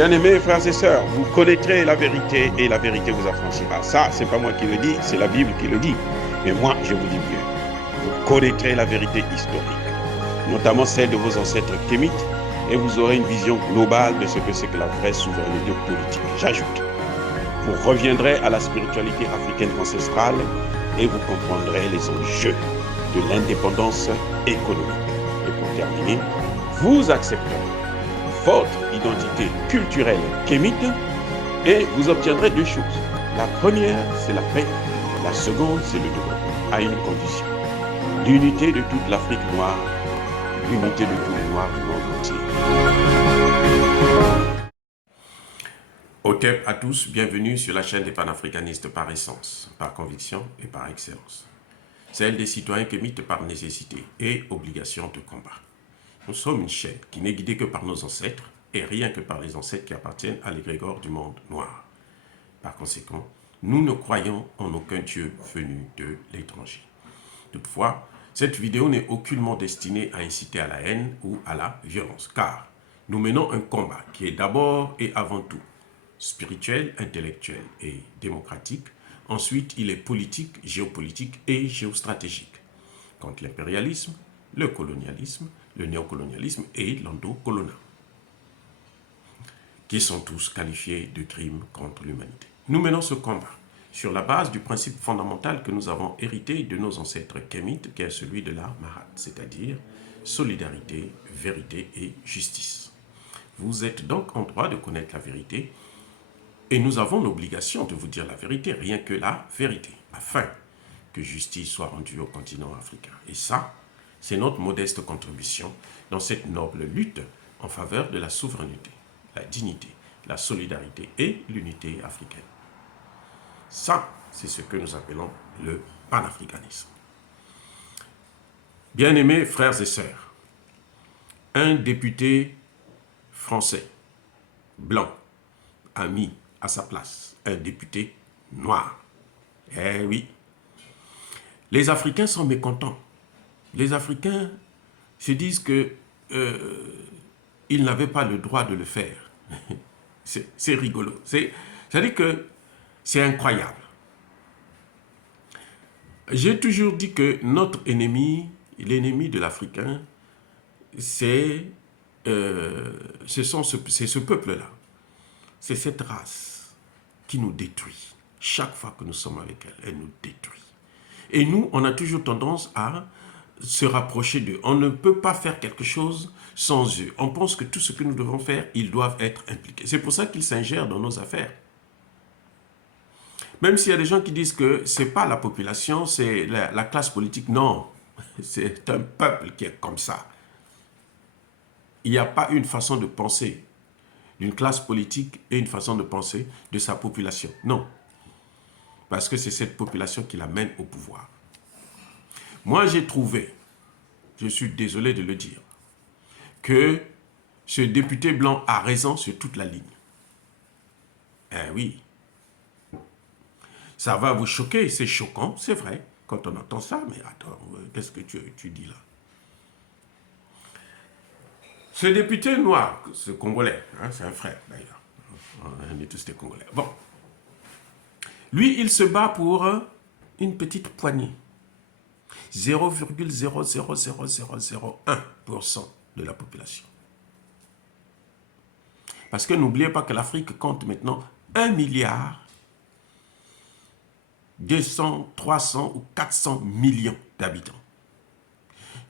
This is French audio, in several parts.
Bien-aimés frères et sœurs, vous connaîtrez la vérité et la vérité vous affranchira. Ça, c'est pas moi qui le dis, c'est la Bible qui le dit. Mais moi, je vous dis mieux. Vous connaîtrez la vérité historique, notamment celle de vos ancêtres kémites, et vous aurez une vision globale de ce que c'est que la vraie souveraineté politique. J'ajoute, vous reviendrez à la spiritualité africaine ancestrale et vous comprendrez les enjeux de l'indépendance économique. Et pour terminer, vous accepterez votre identité culturelle kémite et vous obtiendrez deux choses. La première, c'est la paix. La seconde, c'est le développement, à une condition. L'unité de toute l'Afrique noire, l'unité de tous les Noirs du monde entier. Otep à tous, bienvenue sur la chaîne des panafricanistes par essence, par conviction et par excellence. Celle des citoyens kémites par nécessité et obligation de combat. Nous sommes une chaîne qui n'est guidée que par nos ancêtres et rien que par les ancêtres qui appartiennent à l'égrégore du monde noir. Par conséquent, nous ne croyons en aucun Dieu venu de l'étranger. Toutefois, cette vidéo n'est aucunement destinée à inciter à la haine ou à la violence, car nous menons un combat qui est d'abord et avant tout spirituel, intellectuel et démocratique. Ensuite, il est politique, géopolitique et géostratégique, contre l'impérialisme, le colonialisme, le néocolonialisme et l'endocolonial, qui sont tous qualifiés de crimes contre l'humanité. Nous menons ce combat sur la base du principe fondamental que nous avons hérité de nos ancêtres kémites, qui est celui de la Mahat, c'est-à-dire solidarité, vérité et justice. Vous êtes donc en droit de connaître la vérité et nous avons l'obligation de vous dire la vérité, rien que la vérité, afin que justice soit rendue au continent africain. Et ça, c'est notre modeste contribution dans cette noble lutte en faveur de la souveraineté, la dignité, la solidarité et l'unité africaine. Ça, c'est ce que nous appelons le panafricanisme. Bien-aimés frères et sœurs, un député français, blanc, a mis à sa place un député noir. Eh oui, les Africains sont mécontents. Les Africains se disent que ils n'avaient pas le droit de le faire. C'est rigolo. C'est-à-dire que c'est incroyable. J'ai toujours dit que notre ennemi, l'ennemi de l'Africain, c'est ce peuple-là. C'est cette race qui nous détruit. Chaque fois que nous sommes avec elle, elle nous détruit. Et nous, on a toujours tendance à se rapprocher d'eux. On ne peut pas faire quelque chose sans eux. On pense que tout ce que nous devons faire, ils doivent être impliqués. C'est pour ça qu'ils s'ingèrent dans nos affaires. Même s'il y a des gens qui disent que ce n'est pas la population, c'est la classe politique. Non, c'est un peuple qui est comme ça. Il n'y a pas une façon de penser d'une classe politique et une façon de penser de sa population. Non. Parce que c'est cette population qui l'amène au pouvoir. Moi, j'ai trouvé, je suis désolé de le dire, que ce député blanc a raison sur toute la ligne. Eh oui. Ça va vous choquer, c'est choquant, c'est vrai, quand on entend ça, mais attends, qu'est-ce que tu dis là? Ce député noir, ce Congolais, hein, c'est un frère d'ailleurs, on est tous des Congolais. Bon, lui, il se bat pour une petite poignée. 0,00001% de la population. Parce que n'oubliez pas que l'Afrique compte maintenant 1 milliard 200, 300 ou 400 millions d'habitants.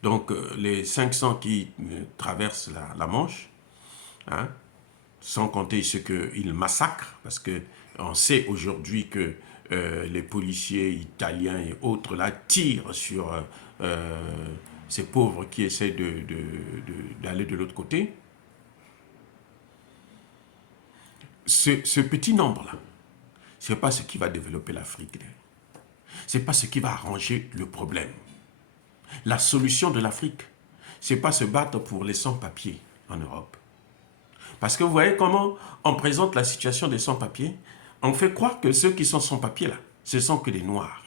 Donc les 500 qui traversent la Manche, hein, sans compter ce qu'ils massacrent, parce qu'on sait aujourd'hui que les policiers italiens et autres là tirent sur ces pauvres qui essaient d'aller de l'autre côté. Ce petit nombre-là, ce n'est pas ce qui va développer l'Afrique. Ce n'est pas ce qui va arranger le problème. La solution de l'Afrique, ce n'est pas se battre pour les sans-papiers en Europe. Parce que vous voyez comment on présente la situation des sans-papiers. On fait croire que ceux qui sont sans-papiers là, ce sont que des Noirs.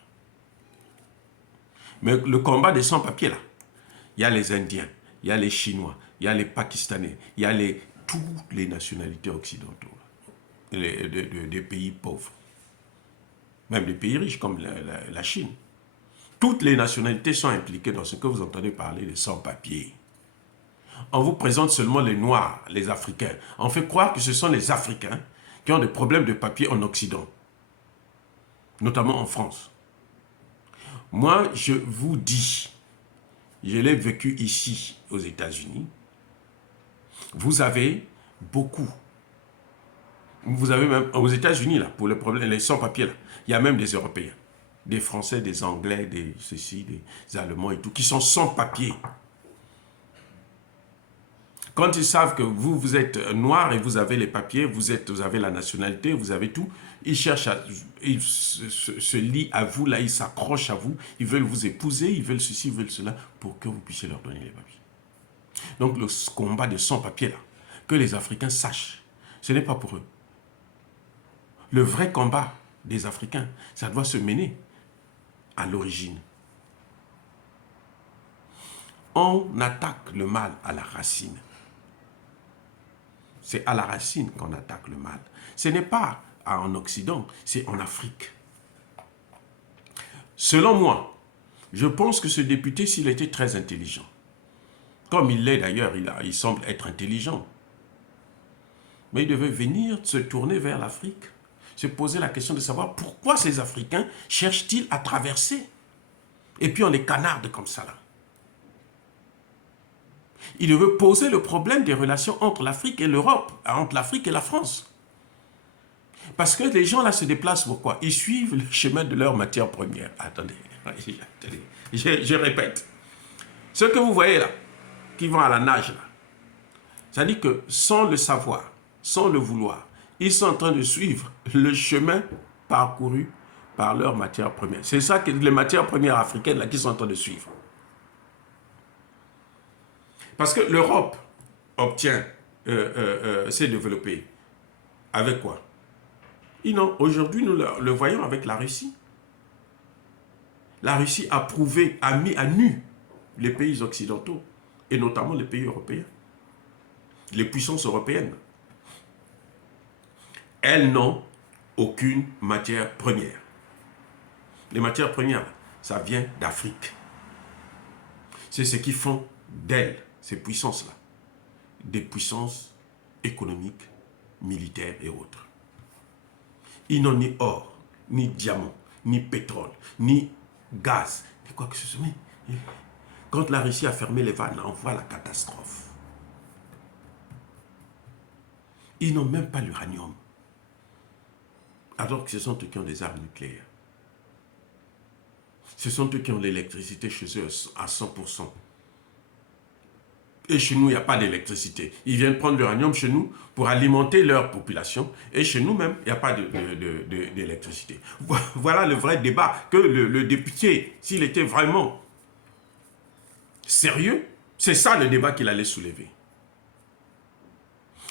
Mais le combat des sans-papiers là, il y a les Indiens, il y a les Chinois, il y a les Pakistanais, il y a les toutes les nationalités occidentales, des pays pauvres, même des pays riches comme la Chine. Toutes les nationalités sont impliquées dans ce que vous entendez parler de sans-papiers. On vous présente seulement les Noirs, les Africains. On fait croire que ce sont les Africains qui ont des problèmes de papier en Occident, notamment en France. Moi, je vous dis, je l'ai vécu ici aux États-Unis, vous avez beaucoup. Vous avez même aux États-Unis, là, pour le problème, les sans-papiers, là, il y a même des Européens, des Français, des Anglais, des ceci, des Allemands et tout, qui sont sans papier. Quand ils savent que vous êtes noir et vous avez les papiers, vous avez la nationalité, vous avez tout, ils cherchent ils se lient à vous, là, ils s'accrochent à vous, ils veulent vous épouser, ils veulent ceci, ils veulent cela, pour que vous puissiez leur donner les papiers. Donc le combat de sans-papiers, là, que les Africains sachent, ce n'est pas pour eux. Le vrai combat des Africains, ça doit se mener à l'origine. On attaque le mal à la racine. C'est à la racine qu'on attaque le mal. Ce n'est pas en Occident, c'est en Afrique. Selon moi, je pense que ce député, s'il était très intelligent, comme il l'est d'ailleurs, il semble être intelligent, mais il devait venir se tourner vers l'Afrique, se poser la question de savoir pourquoi ces Africains cherchent-ils à traverser. Et puis on les canarde comme ça là. Il devait poser le problème des relations entre l'Afrique et l'Europe, entre l'Afrique et la France. Parce que les gens là se déplacent pourquoi? Ils suivent le chemin de leur matière première. Attendez, je répète. Ceux que vous voyez là, qui vont à la nage là, ça dit que sans le savoir, sans le vouloir, ils sont en train de suivre le chemin parcouru par leur matière première. C'est ça que les matières premières africaines là qui sont en train de suivre. Parce que l'Europe obtient, s'est développée. Avec quoi? Aujourd'hui, nous le voyons avec la Russie. La Russie a prouvé, a mis à nu les pays occidentaux, et notamment les pays européens, les puissances européennes. Elles n'ont aucune matière première. Les matières premières, ça vient d'Afrique. C'est ce qui font d'elles, ces puissances-là, des puissances économiques, militaires et autres. Ils n'ont ni or, ni diamant, ni pétrole, ni gaz, ni quoi que ce soit. Quand la Russie a fermé les vannes, on voit la catastrophe. Ils n'ont même pas l'uranium. Alors que ce sont eux qui ont des armes nucléaires. Ce sont eux qui ont l'électricité chez eux à 100%. Et chez nous, il n'y a pas d'électricité. Ils viennent prendre l'uranium chez nous pour alimenter leur population. Et chez nous même, il n'y a pas d'électricité. Voilà le vrai débat que le député, s'il était vraiment sérieux, c'est ça le débat qu'il allait soulever.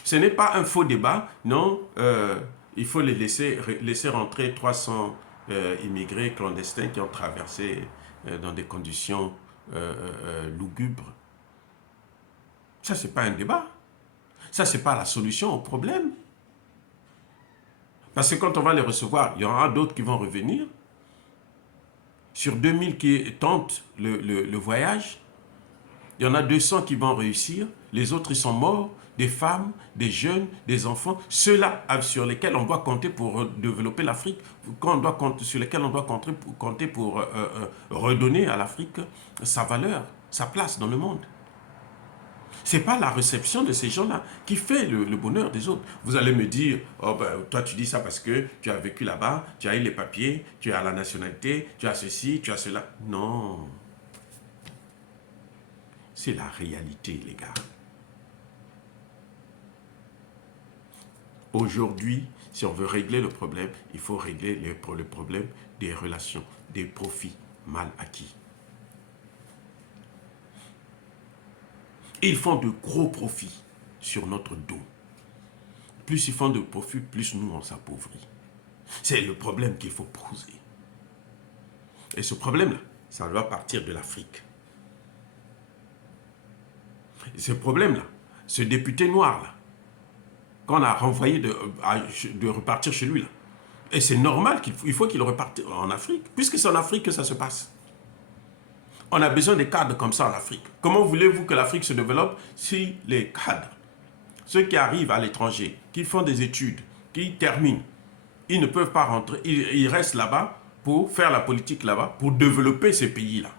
Ce n'est pas un faux débat, non. Il faut les laisser rentrer 300 immigrés clandestins qui ont traversé dans des conditions lugubres. Ça, ce n'est pas un débat. Ça, ce n'est pas la solution au problème. Parce que quand on va les recevoir, il y en aura d'autres qui vont revenir. Sur 2000 qui tentent le voyage, il y en a 200 qui vont réussir. Les autres, ils sont morts. Des femmes, des jeunes, des enfants. Ceux-là sur lesquels on doit compter pour développer l'Afrique, sur lesquels on doit compter pour redonner à l'Afrique sa valeur, sa place dans le monde. Ce n'est pas la réception de ces gens-là qui fait le bonheur des autres. Vous allez me dire, oh ben, toi tu dis ça parce que tu as vécu là-bas, tu as eu les papiers, tu as la nationalité, tu as ceci, tu as cela. Non. C'est la réalité, les gars. Aujourd'hui, si on veut régler le problème, il faut régler le problème des relations, des profits mal acquis. Ils font de gros profits sur notre dos. Plus ils font de profits, plus nous on s'appauvrit. C'est le problème qu'il faut poser. Et ce problème-là, ça doit partir de l'Afrique. Ce problème-là, ce député noir-là, qu'on a renvoyé de repartir chez lui. Là. Et c'est normal qu'il faut qu'il reparte en Afrique, puisque c'est en Afrique que ça se passe. On a besoin des cadres comme ça en Afrique. Comment voulez-vous que l'Afrique se développe si les cadres, ceux qui arrivent à l'étranger, qui font des études, qui terminent, ils ne peuvent pas rentrer, ils restent là-bas pour faire la politique là-bas, pour développer ces pays-là.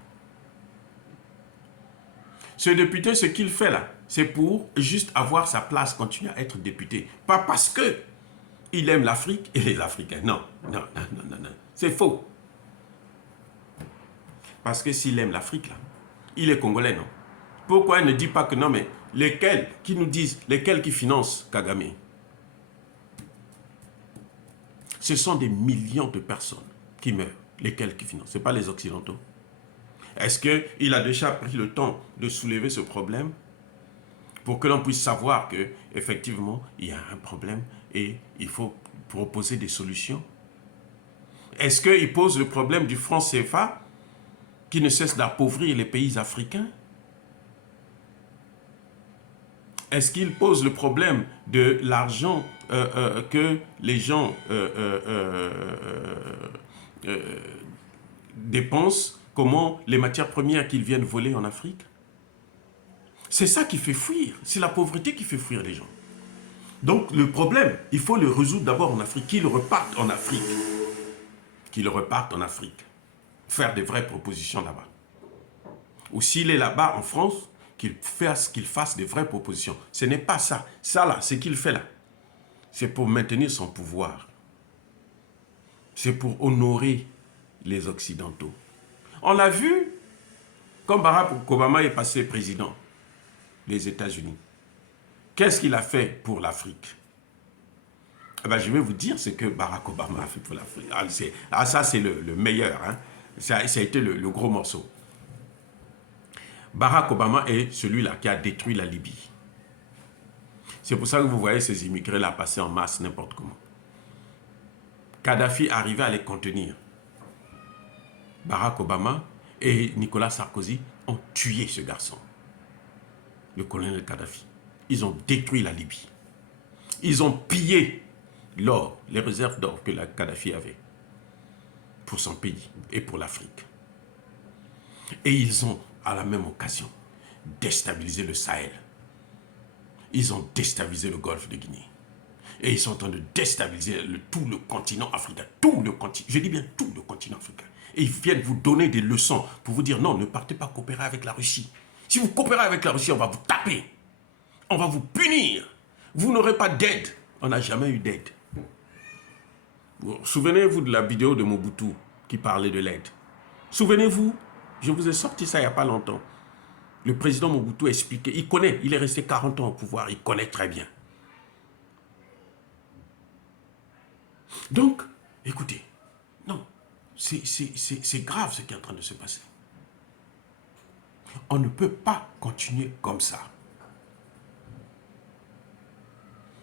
Ce député, ce qu'il fait là, c'est pour juste avoir sa place, continuer à être député. Pas parce que il aime l'Afrique et les Africains. Non, non, non, non, non, non. C'est faux. Parce que s'il aime l'Afrique, là, il est congolais, non? Pourquoi il ne dit pas que non, mais lesquels qui nous disent, lesquels qui financent Kagame? Ce sont des millions de personnes qui meurent. Lesquels qui financent? Ce n'est pas les Occidentaux. Est-ce qu'il a déjà pris le temps de soulever ce problème pour que l'on puisse savoir qu'effectivement, il y a un problème et il faut proposer des solutions? Est-ce qu'il pose le problème du franc CFA qui ne cesse d'appauvrir les pays africains? Est-ce qu'il pose le problème de l'argent que les gens dépensent? Comment les matières premières qu'ils viennent voler en Afrique? C'est ça qui fait fuir. C'est la pauvreté qui fait fuir les gens. Donc le problème, il faut le résoudre d'abord en Afrique. Qu'ils repartent en Afrique. Qu'ils repartent en Afrique. Faire des vraies propositions là-bas. Ou s'il est là-bas en France, qu'il fasse des vraies propositions. Ce n'est pas ça. Ça là, ce qu'il fait là, c'est pour maintenir son pouvoir. C'est pour honorer les Occidentaux. On l'a vu quand Barack Obama est passé président des États-Unis. Qu'est-ce qu'il a fait pour l'Afrique? Eh bien, je vais vous dire ce que Barack Obama a fait pour l'Afrique. Ça, c'est le meilleur. Hein. Ça a été le gros morceau. Barack Obama est celui-là qui a détruit la Libye. C'est pour ça que vous voyez ces immigrés-là passer en masse n'importe comment. Kadhafi arrivait à les contenir. Barack Obama et Nicolas Sarkozy ont tué ce garçon, le colonel Kadhafi. Ils ont détruit la Libye. Ils ont pillé l'or, les réserves d'or que la Kadhafi avait pour son pays et pour l'Afrique. Et ils ont, à la même occasion, déstabilisé le Sahel. Ils ont déstabilisé le golfe de Guinée. Et ils sont en train de déstabiliser tout le continent africain. Tout le continent, je dis bien tout le continent africain. Et ils viennent vous donner des leçons pour vous dire non, ne partez pas coopérer avec la Russie. Si vous coopérez avec la Russie, on va vous taper. On va vous punir. Vous n'aurez pas d'aide. On n'a jamais eu d'aide. Souvenez-vous de la vidéo de Mobutu qui parlait de l'aide. Souvenez-vous, je vous ai sorti ça il n'y a pas longtemps. Le président Mobutu expliquait, il connaît, il est resté 40 ans au pouvoir, il connaît très bien. Donc, écoutez, non, c'est grave ce qui est en train de se passer. On ne peut pas continuer comme ça.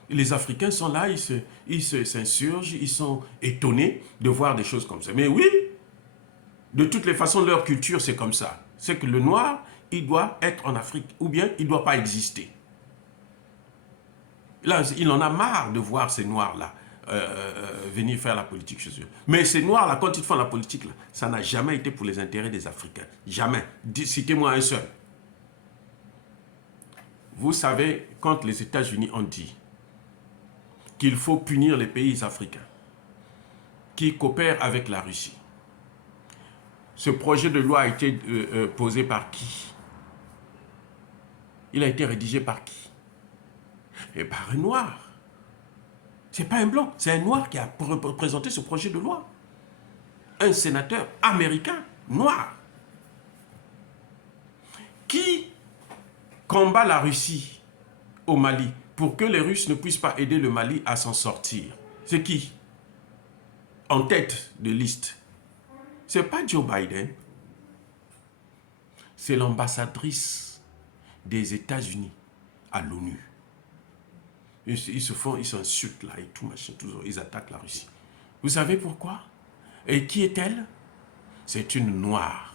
Les Africains sont là, ils s'insurgent, ils sont étonnés de voir des choses comme ça. Mais oui, de toutes les façons, leur culture, c'est comme ça. C'est que le noir, il doit être en Afrique, ou bien il ne doit pas exister. Là, il en a marre de voir ces noirs-là venir faire la politique chez eux. Mais ces noirs-là, quand ils font la politique, là, ça n'a jamais été pour les intérêts des Africains. Jamais. Citez-moi un seul. Vous savez, quand les États-Unis ont dit qu'il faut punir les pays africains qui coopèrent avec la Russie, ce projet de loi a été posé par qui? Il a été rédigé par qui? Et par un noir. Ce n'est pas un blanc, c'est un noir qui a présenté ce projet de loi. Un sénateur américain noir qui combat la Russie au Mali pour que les Russes ne puissent pas aider le Mali à s'en sortir. C'est qui? En tête de liste. Ce n'est pas Joe Biden. C'est l'ambassadrice des États-Unis à l'ONU. Ils s'insultent là et tout, machin, tout ça. Ils attaquent la Russie. Vous savez pourquoi? Et qui est-elle? C'est une noire.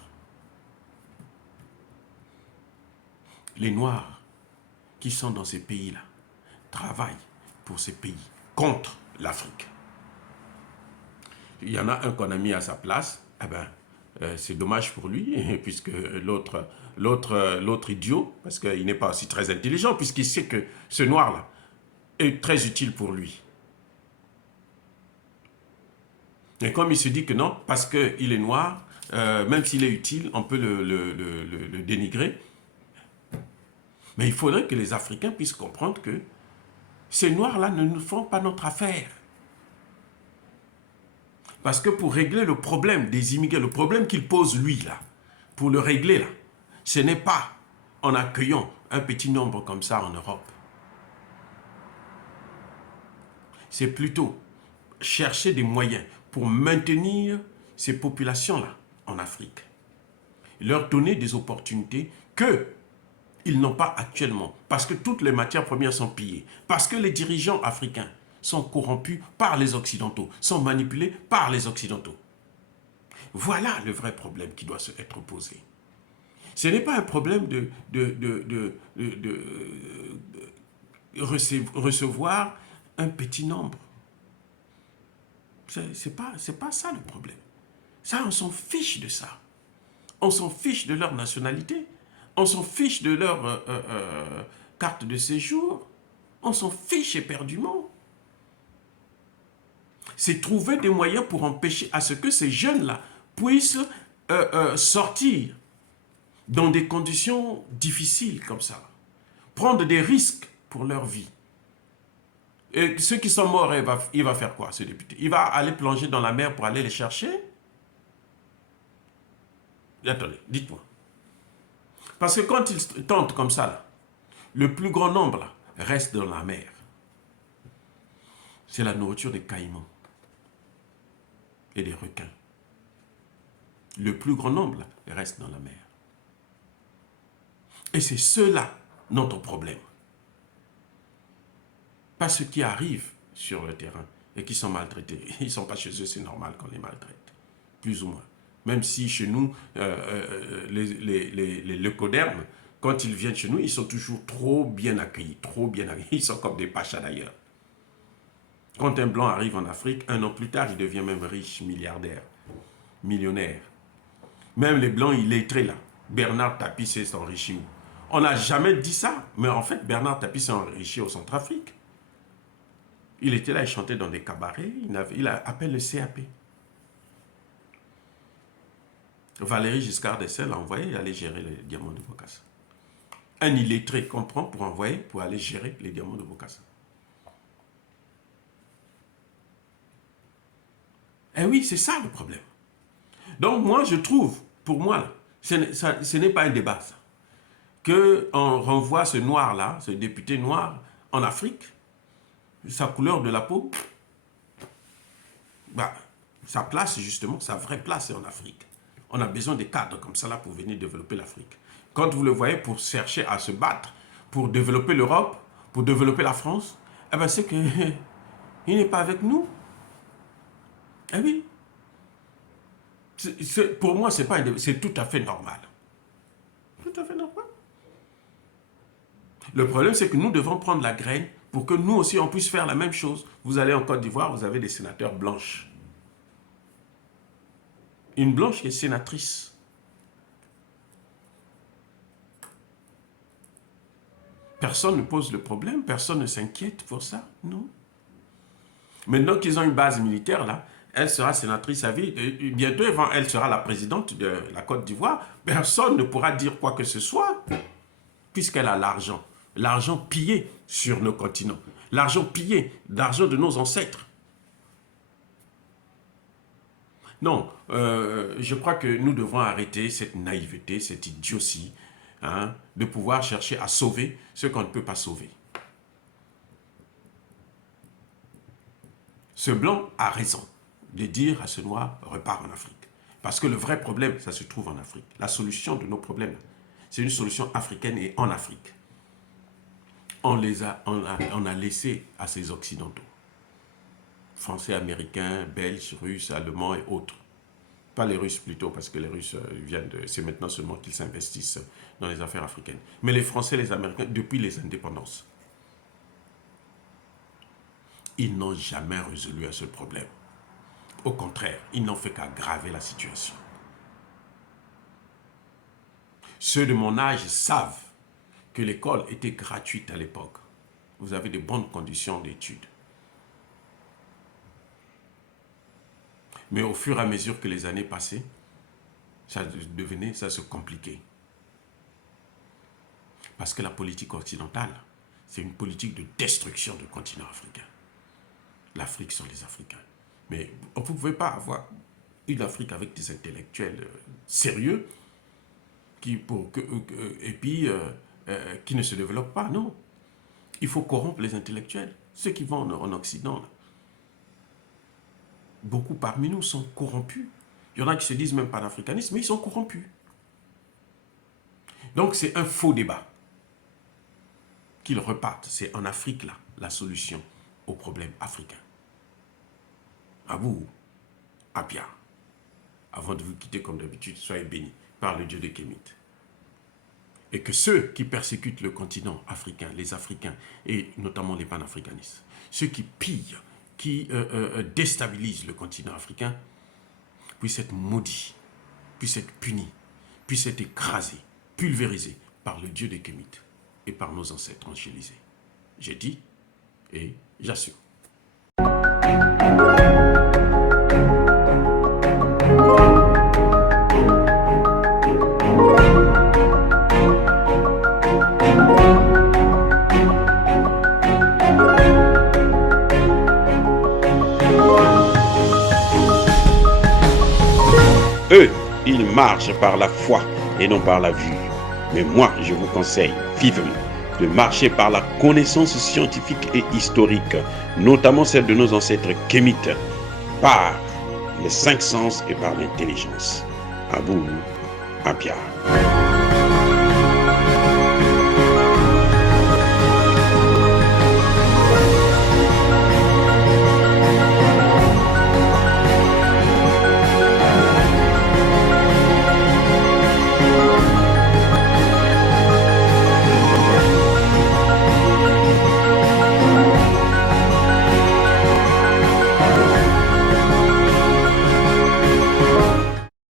Les noirs qui sont dans ces pays-là travaillent pour ces pays, contre l'Afrique. Il y en a un qu'on a mis à sa place, eh ben, c'est dommage pour lui, puisque l'autre idiot, parce qu'il n'est pas aussi très intelligent, puisqu'il sait que ce noir-là est très utile pour lui. Et comme il se dit que non, parce qu'il est noir, même s'il est utile, on peut le dénigrer. Mais il faudrait que les Africains puissent comprendre que ces noirs-là ne nous font pas notre affaire. Parce que pour régler le problème des immigrés, le problème qu'il pose lui, là, pour le régler, là, ce n'est pas en accueillant un petit nombre comme ça en Europe. C'est plutôt chercher des moyens pour maintenir ces populations-là en Afrique. Leur donner des opportunités qu'ils n'ont pas actuellement. Parce que toutes les matières premières sont pillées. Parce que les dirigeants africains sont corrompus par les Occidentaux, sont manipulés par les Occidentaux. Voilà le vrai problème qui doit être posé. Ce n'est pas un problème de recevoir un petit nombre. C'est pas ça le problème. Ça, on s'en fiche de ça. On s'en fiche de leur nationalité. On s'en fiche de leur carte de séjour. On s'en fiche éperdument. C'est trouver des moyens pour empêcher à ce que ces jeunes-là puissent sortir dans des conditions difficiles comme ça. Prendre des risques pour leur vie. Et ceux qui sont morts, il va faire quoi, ce député? Il va aller plonger dans la mer pour aller les chercher? Attendez, dites-moi. Parce que quand ils tentent comme ça, là, le plus grand nombre là, reste dans la mer. C'est la nourriture des caïmans et des requins. Le plus grand nombre là, reste dans la mer. Et c'est ceux-là notre problème. Pas ceux qui arrivent sur le terrain et qui sont maltraités. Ils ne sont pas chez eux, c'est normal qu'on les maltraite. Plus ou moins. Même si chez nous, les leucodermes, quand ils viennent chez nous, ils sont toujours trop bien accueillis. Trop bien accueillis. Ils sont comme des pachas d'ailleurs. Quand un blanc arrive en Afrique, un an plus tard, il devient même riche, milliardaire, millionnaire. Même les blancs illettrés là, Bernard Tapie s'est enrichi où? On n'a jamais dit ça, mais en fait, Bernard Tapie s'est enrichi au Centrafrique. Il était là, il chantait dans des cabarets, il a appelé le CAP. Valéry Giscard d'Estaing l'a envoyé, il allait gérer les diamants de Bokassa. Un illettré qu'on prend pour envoyer, pour aller gérer les diamants de Bokassa. Eh oui, c'est ça le problème. Donc moi, je trouve, pour moi, ce n'est pas un débat, ça. Qu'on renvoie ce noir-là, ce député noir, en Afrique, sa couleur de la peau, bah, sa place, justement, sa vraie place est en Afrique. On a besoin des cadres comme ça là pour venir développer l'Afrique. Quand vous le voyez pour chercher à se battre, pour développer l'Europe, pour développer la France, eh ben c'est qu'il n'est pas avec nous. Eh oui. Pour moi, c'est tout à fait normal. Tout à fait normal. Le problème, c'est que nous devons prendre la graine pour que nous aussi, on puisse faire la même chose. Vous allez en Côte d'Ivoire, vous avez des sénateurs blanches. Une blanche qui est sénatrice. Personne ne pose le problème, personne ne s'inquiète pour ça, non. Maintenant qu'ils ont une base militaire, là, elle sera sénatrice à vie. Et bientôt, elle sera la présidente de la Côte d'Ivoire. Personne ne pourra dire quoi que ce soit, puisqu'elle a l'argent. L'argent pillé sur nos continents. L'argent pillé, l'argent de nos ancêtres. Non, je crois que nous devons arrêter cette naïveté, cette idiotie, hein, de pouvoir chercher à sauver ce qu'on ne peut pas sauver. Ce blanc a raison de dire à ce noir, repars en Afrique. Parce que le vrai problème, ça se trouve en Afrique. La solution de nos problèmes, c'est une solution africaine et en Afrique. On a laissé à ces Occidentaux. Français, Américains, Belges, Russes, Allemands et autres. Pas les Russes plutôt, parce que les Russes viennent de... C'est maintenant seulement qu'ils s'investissent dans les affaires africaines. Mais les Français, les Américains, depuis les indépendances. ils n'ont jamais résolu un seul problème. Au contraire, ils n'ont fait qu'aggraver la situation. Ceux de mon âge savent que l'école était gratuite à l'époque. Vous avez de bonnes conditions d'études. Mais au fur et à mesure que les années passaient, ça se compliquait. Parce que la politique occidentale, c'est une politique de destruction du continent africain. L'Afrique sont les Africains. Mais vous ne pouvez pas avoir une Afrique avec des intellectuels sérieux qui ne se développent pas, non. Il faut corrompre les intellectuels. Ceux qui vont en Occident, là. Beaucoup parmi nous sont corrompus. Il y en a qui se disent même panafricanistes, mais ils sont corrompus. Donc c'est un faux débat. Qu'ils repartent. C'est en Afrique, là, la solution aux problèmes africains. À vous, Apia. Avant de vous quitter comme d'habitude, soyez bénis par le Dieu de Kémit. Et que ceux qui persécutent le continent africain, les Africains, et notamment les panafricanistes, ceux qui pillent, qui déstabilisent le continent africain, puissent être maudits, puissent être punis, puissent être écrasés, pulvérisés par le Dieu de Kémit et par nos ancêtres angélisés. J'ai dit et j'assure. Eux, ils marchent par la foi et non par la vue. Mais moi, je vous conseille vivement de marcher par la connaissance scientifique et historique, notamment celle de nos ancêtres kémites, par les 5 sens et par l'intelligence. À vous, Apia.